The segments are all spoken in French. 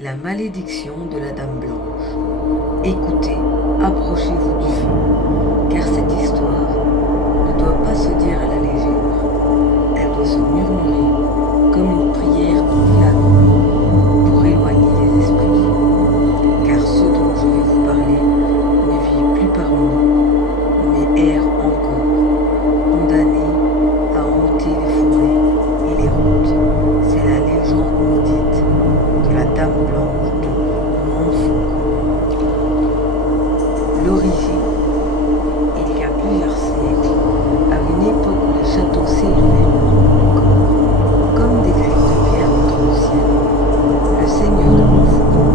La malédiction de la Dame Blanche. Écoutez, approchez-vous du feu, car cette histoire ne doit pas se dire à la légère. Elle doit se murmurer comme une prière confiée à nous pour éloigner les esprits. Car ce dont je vais vous parler ne vit plus parmi nous, mais erre encore, condamné à hanter les forêts et les routes. C'est la légende maudite de la Dame Blanche de Montfaucon. L'origine, il y a plusieurs siècles, à une époque où les châteaux s'élevaient encore, comme des grilles de pierre contre le ciel, le seigneur de Montfaucon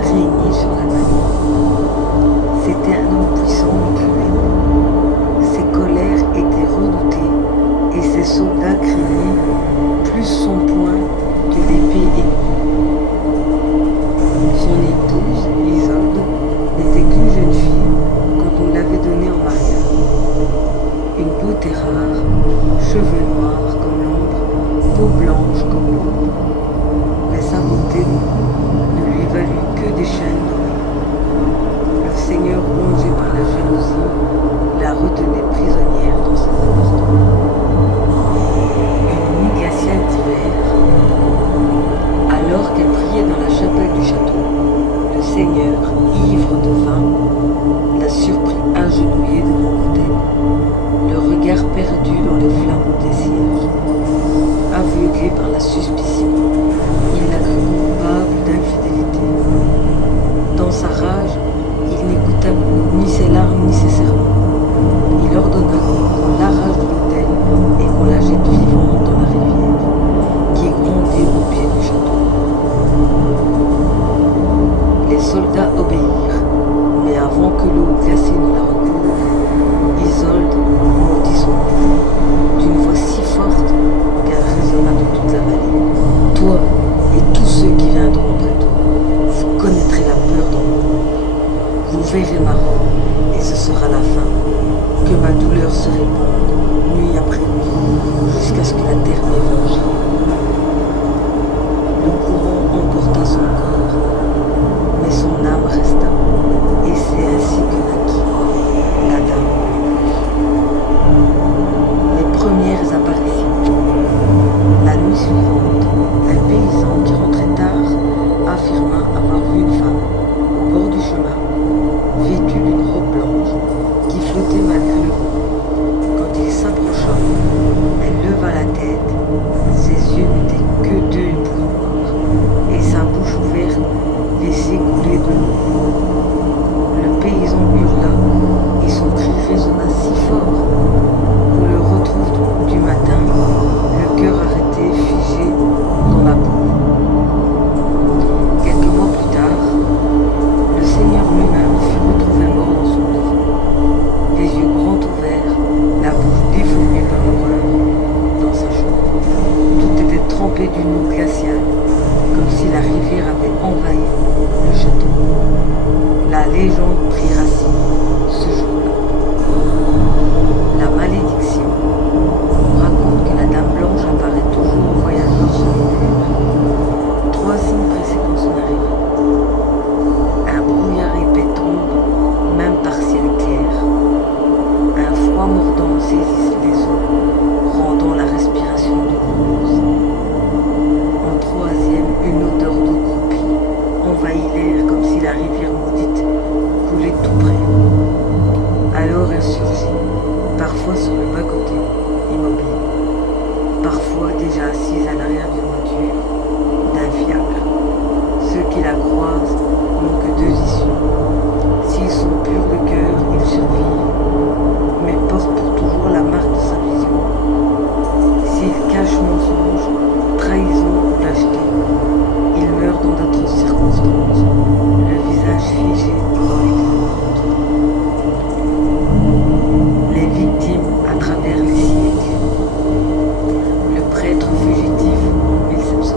régnait sur la vallée. C'était un homme puissant et cruel. Ses colères étaient redoutées et ses soldats craignaient plus son poing que l'épée ennemie. Son épouse, Isolde, n'était qu'une jeune fille quand on l'avait donnée en mariage. Une beauté rare, cheveux noirs comme l'ombre, peau blanche comme l'eau. Mais sa beauté ne lui valut que des chaînes dorées. Le seigneur, rongé par la jalousie, la retenait prisonnière dans ses appartements. Une nuit glaciale d'hiver, alors qu'elle priait dans la chapelle du château, le seigneur, ivre de vin, la surprit agenouillée devant l'autel, le regard perdu dans les flammes des cierges. Aveuglé par la suspicion, il la crut coupable d'infidélité. Dans sa rage, il n'écouta ni ses larmes ni ses serments. Il ordonna qu'on l'arrache de l'autel et qu'on la jette vivante dans la rivière, qui grondait au pied du château. Les soldats obéirent, mais avant que l'eau glacée ne la recouvre, Isolde maudit son coup d'une voix si forte qu'elle résonna dans toute la vallée. Toi et tous ceux qui viendront après toi, vous connaîtrez la peur dans mon monde. Vous verrez ma robe et ce sera la fin, que ma douleur se répande nuit après nuit jusqu'à ce que la terre m'évanche. Le courant emporta son corps, mais son âme resta, et c'est ainsi que naquit la Dame Blanche. Les premières apparitions. La nuit suivante, un paysan qui rentrait tard affirma avoir vu une femme au bord du chemin, vêtue d'une robe blanche qui flottait malgré le vent. Quand il s'approcha, elle leva la tête, ses yeux n'étaient que deux éboues noires, et sa bouche ouverte laissait couler de l'eau. Le paysan hurla, et son cri résonna si fort qu'on le retrouve du matin, le cœur arrêté, figé dans la boue. Quelques mois plus tard, le seigneur lui-même fut retrouvé mort dans son lit, les yeux grands ouverts, la bouche déformée par l'horreur dans sa chambre. Tout était trempé d'une eau glaciale, comme si la rivière avait envahi le château. La légende prit racine ce jour-là. La malédiction. On raconte que la Dame Blanche apparaît toujours au voyageur solitaire. 3 signes précédant son arrivée. Un brouillard épais tombe, même par ciel clair. Un froid mordant saisit les os, rendant la respiration douloureuse. En 3e, une odeur d'eau croupie envahit l'air comme si la rivière maudite coulait tout près. Alors elle surgit, parfois sur le bas-côté, immobile, parfois déjà assise à l'arrière d'une voiture, d'un fiacre. Ceux qui la croisent n'ont que 2 issues. S'ils sont purs de cœur, ils survivent, mais portent pour toujours la marque de sa vision. S'ils cachent mensonge, trahison ou lâcheté, ils meurent dans d'autres circonstances, le visage figé dans l'épouvante. Les victimes à travers les siècles. Le prêtre fugitif en 1700.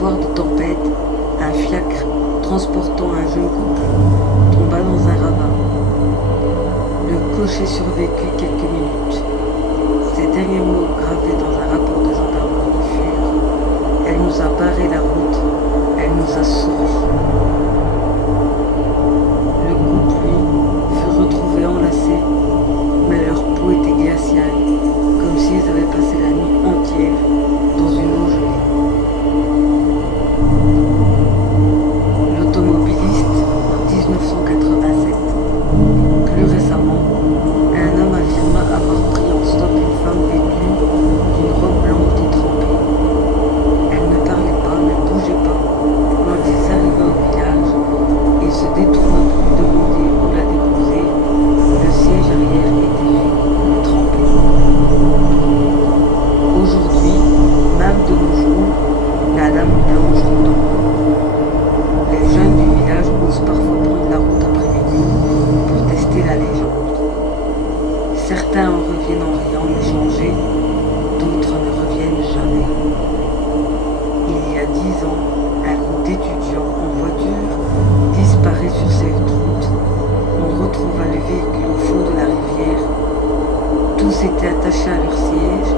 soir de tempête, un fiacre transportant un jeune couple tomba dans un ravin. Le cocher survécut quelques minutes. Ses derniers mots gravés dans un rapport de gendarmerie furent: elle nous a barré la route, elle nous a sauvés. Le couple, lui, fut retrouvé enlacé, mais leur peau était glaciale, comme s'ils avaient passé la nuit entière dans une eau gelée. L'automobiliste, en 1987. Plus récemment, un homme affirma avoir pris en stop une femme vêtue d'une robe blanche détrempée. Elle ne parlait pas, ne bougeait pas. Quand ils arrivaient au village, il se détourna pour lui demander où la déposer. Le siège arrière était vide, trempé. Aujourd'hui, même de nos jours, la dame blanche roule encore. Les jeunes du village osent parfois prendre la route après-midi pour tester la légende. Certains en reviennent en riant mais changés, d'autres ne reviennent jamais. Il y a 10 ans, un groupe d'étudiants en voiture disparaît sur cette route. On retrouva le véhicule au fond de la rivière. Tous étaient attachés à leur siège,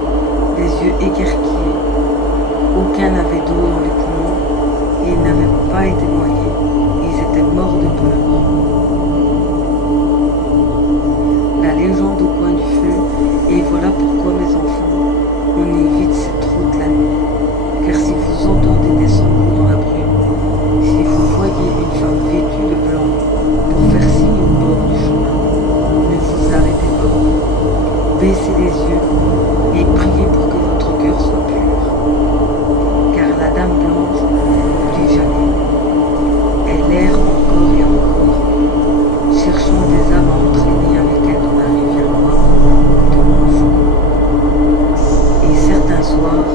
les yeux écarquillés. Aucun n'avait d'eau dans les poumons et ils n'avaient pas été noyés. Ils étaient morts de peur. La légende au coin du feu, et voilà pourquoi, mes enfants, on évite cette route la nuit. Car si vous entendez des sanglots dans la brume, si vous voyez une femme vêtue de blanc pour faire signe au bord du chemin, ne vous arrêtez pas. Baissez les yeux et priez pour que votre cœur soit pur. Car la dame blanche n'oublie jamais. Elle erre encore et encore, cherchant des âmes à entraîner avec elle dans la rivière noire de Montfaucon. Et certains soirs,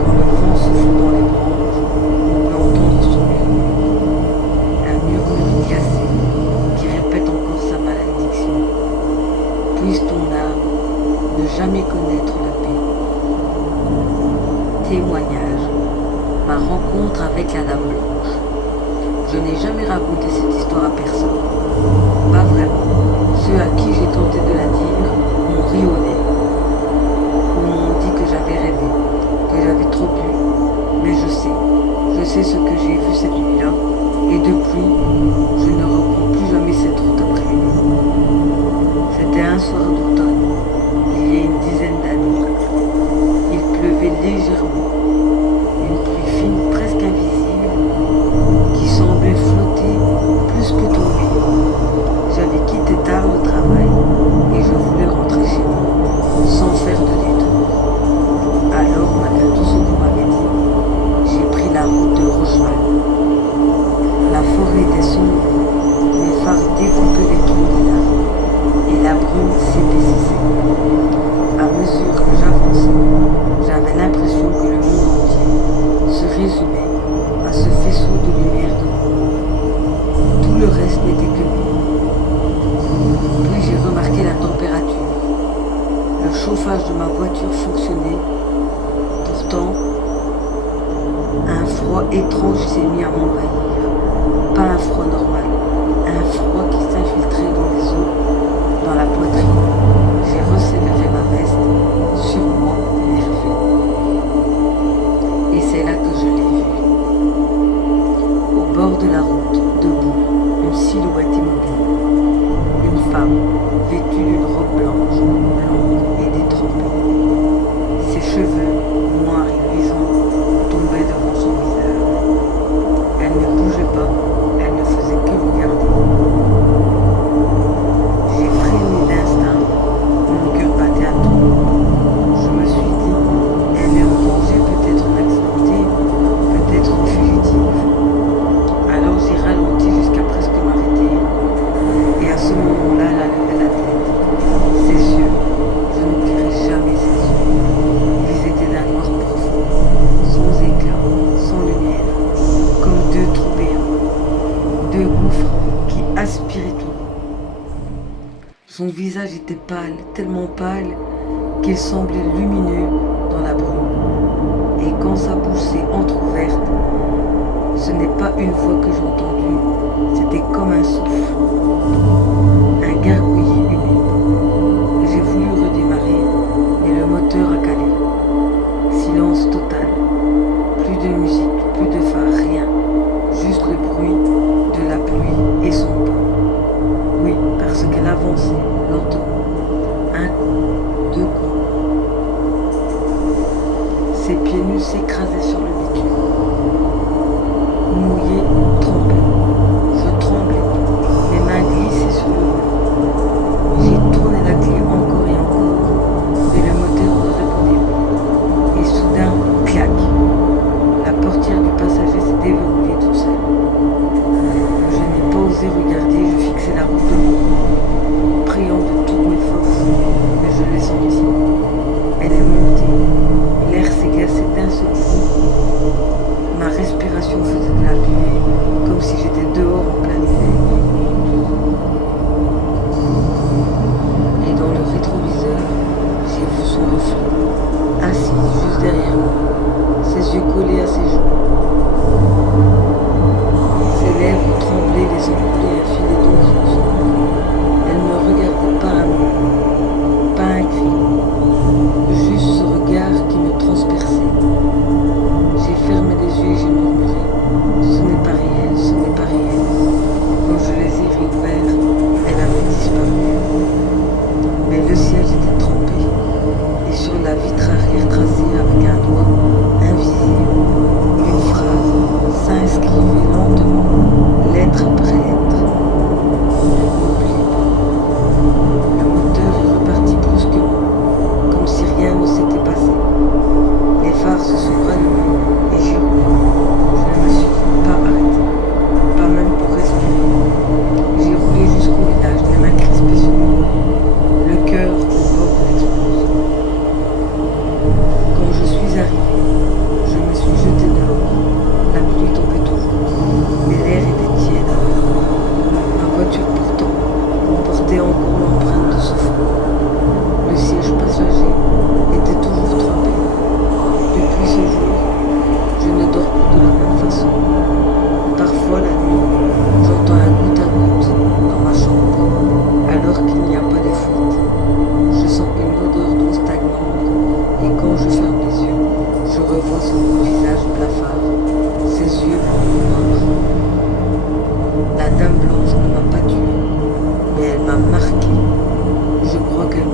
quand le vent se fout dans les branches, on peut entendre son murmure, un murmure glacé qui répète encore sa malédiction. Puisse ton âme ne jamais connaître la paix. Témoignage. Ma rencontre avec la dame blanche. Je n'ai jamais raconté cette histoire à personne. Pas vraiment. Ceux à qui j'ai tenté de la dire m'ont ri au nez. Ou m'ont dit que j'avais rêvé, que j'avais trop bu. Mais je sais ce que j'ai vu cette nuit-là. Et depuis, je ne reprends plus jamais cette route après-midi. C'était un soir d'automne, il y a une dizaine d'années. Il pleuvait légèrement. Une pluie fine, presque invisible, qui semblait flotter plus que tomber. J'avais quitté tard le travail et je voulais rentrer chez moi, sans faire de détour. Alors, malgré tout ce qu'on m'avait dit, j'ai pris la route de Rocheval. La forêt était sombre, mes phares découpaient les troncs des arbres et la brume s'épaississait. À mesure que j'avançais, j'avais l'impression que le monde entier se résumait à ce faisceau de lumière devant moi. Tout le reste n'était que nuit. Puis j'ai remarqué la température. Le chauffage de ma voiture fonctionnait. Pourtant, un froid étrange s'est mis à m'envahir. Pas un froid normal, un froid qui s'infiltrait dans les os, dans la poitrine. J'ai resserré ma veste, sur moi, nerveux. Et c'est là que je l'ai vu. Au bord de la route, debout, une silhouette immobile. Une femme, vêtue d'une robe blanche, longue et détrempée. Ses cheveux, noirs et luisants, tombaient devant son visage. Elle ne bougeait pas, elle ne faisait que regarder. J'ai freiné d'instinct, mon cœur battait à tout. Je me suis dit, elle est en danger, peut-être une accidentée, peut-être une fugitive. Alors j'ai ralenti jusqu'à presque m'arrêter. Et à ce moment-là, elle a levé la tête. Ses yeux, je n'oublierai jamais ses yeux. Ils étaient d'un noir profond, sans éclat, sans lumière, comme deux trous béants, deux gouffres qui aspiraient tout. Son visage était pâle, tellement pâle qu'il semblait lumineux dans la brume. Et quand sa bouche s'est entr'ouverte, pas une voix que j'ai entendue, c'était comme un souffle, un gargouillis humide. J'ai voulu redémarrer, mais le moteur a calé. Silence total, plus de musique, plus de phare, rien, juste le bruit de la pluie et son pas. Oui, parce qu'elle avançait lentement, un coup, deux coups. Ses pieds nus s'écrasaient sur le bitume. Mouillé, trempé. Je tremblais, mes mains glissaient sur le volant. J'ai tourné la clé encore et encore, mais le moteur ne répondait pas. Et soudain, clac, la portière du passager s'est déverrouillée toute seule. Je n'ai pas osé regarder, je fixais la route devant moi, priant de toutes mes forces, mais je l'ai sentie. Elle est montée, l'air s'est glacé d'un seul coup. Ma respiration faisait de la buée, comme si j'étais dehors en plein hiver. Et dans le rétroviseur, j'ai vu son reflet, assis juste derrière moi, ses yeux collés à ses joues. Ses lèvres tremblaient, les ampoules un filet d'eau qui nous entoure. Elle ne regardait pas un mot, pas un cri, juste ce regard qui me transperçait. J'ai fermé les yeux et j'ai murmuré, ce n'est pas réel, ce n'est pas réel. Quand je les ai réouverts, elle avait disparu. Mais le siège était trempé, et sur la vitre arrière tracée avec un doigt invisible, une phrase s'inscrivait lentement, lettre après lettre. N'oubliez pas. Le moteur est reparti brusquement, comme si rien ne s'était passé. Les phares se sont rallumés et j'ai roulé. Je ne me suis pas arrêté, pas même pour respirer. J'ai roulé jusqu'au village, les mains crispées sur le volant, le cœur au bord de l'explosion. Quand je suis arrivé, je me suis jeté dehors. La pluie tombait toujours, mais l'air était tiède. Ma voiture pourtant portait encore l'empreinte de ce froid. Le siège passager était toujours trempé. Depuis ce jour, je ne dors plus de la même façon. Parfois la nuit, j'entends un goutte à goutte dans ma chambre, alors qu'il n'y a pas de fuite. Je sens une odeur d'eau stagnante, et quand je ferme les yeux, je revois son visage blafard, ses yeux noirs. La dame blanche ne m'a pas tué, mais elle m'a marqué. Je crois qu'elle